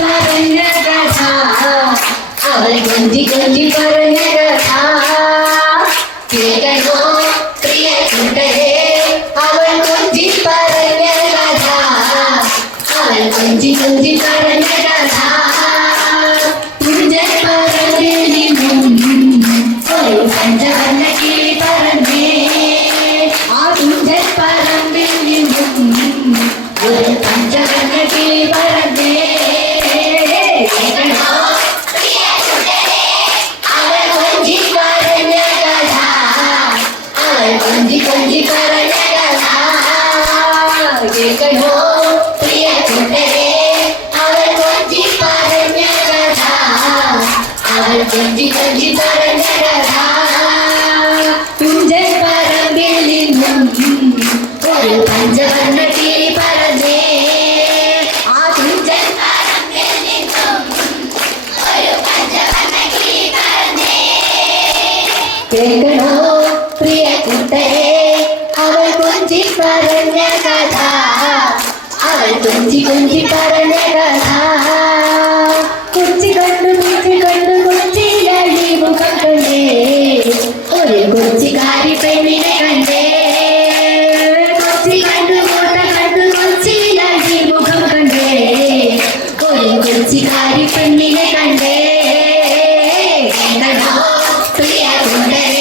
പറഞ്ഞ കഥ അവൾ കൊഞ്ചി കൊഞ്ചി പറഞ്ഞ കഥ കേൾക്കണോ പ്രിയ കൂട്ടരെ അവൾ കൊഞ്ചി പറഞ്ഞ കഥ അവൾ കൊഞ്ചി കൊഞ്ചി പറഞ്ഞ കഥ തുഞ്ചൻ പറമ്പിൽ നിന്നും ഒരു പഞ്ചവർണ്ണ കിളി പറന്നേ ആ തുഞ്ചൻ പറമ്പിൽ നിന്നും ഒരു പഞ്ചവർണ്ണ കിളി പറന്നേ കൊഞ്ചി കൊഞ്ചി പറഞ്ഞ കഥ കേൾക്കണോ പ്രിയ കൂട്ടരെ അവൾ കൊഞ്ചി പറഞ്ഞ കഥ അവൾ കൊഞ്ചി കൊഞ്ചി പറഞ്ഞ കഥ തുഞ്ചൻ പറമ്പിൽ നിന്നും ഒരു പഞ്ചവർണ്ണ കിളി പറന്നേ ആ തുഞ്ചൻ പറമ്പിൽ നിന്നും ഒരു പഞ്ചവർണ്ണ കിളി പറന്നേ കേൾക്കണോ പ്രിയ കൂട്ടരെ അവൾ കൊഞ്ചി പറഞ്ഞ കഥ അവൾ കൊഞ്ചി കൊഞ്ചി പറഞ്ഞ കഥ കൊച്ചി കണ്ടു കൊച്ചിലടി മുഖം കണ്ടേ ഒരു കൊച്ചിക്കാരി പെണ്ണിനെ കണ്ടേ കൊച്ചി കണ്ടു കോട്ട കണ്ടു കൊച്ചിലടി മുഖം കണ്ടേ ഒരു കൊച്ചിക്കാരി പെണ്ണിനെ കണ്ടേ പ്രിയ കൂട്ടരെ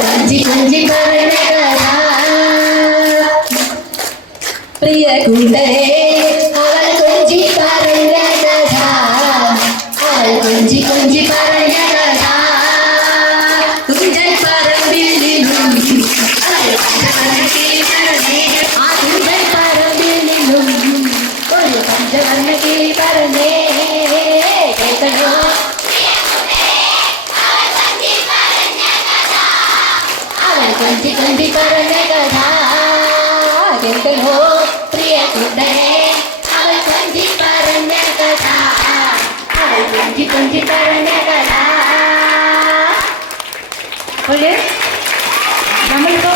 കൊഞ്ചി കൊഞ്ചി പറഞ്ഞ കഥ പ്രിയ കൂട്ടരെ അവൾ കൊഞ്ചി പറഞ്ഞ കഥ അവൾ കൊഞ്ചി കൊഞ്ചി പറഞ്ഞ കഥ തുഞ്ചൻ പറമ്പിൽ നിന്നും ആ തുഞ്ചൻ പറമ്പിൽ നിന്നും ഒരു പഞ്ചവർണ്ണ കിളി പറഞ്ഞേ കേൾക്കണോ കൊഞ്ചി കൊഞ്ചി പറഞ്ഞ കഥ കേൾക്കണോ പ്രിയ കൂട്ടരെ അവൾ കൊഞ്ചി പറഞ്ഞ കഥ അവൾ കൊഞ്ചി കൊഞ്ചി പറഞ്ഞ കഥ നമ്മളിപ്പോ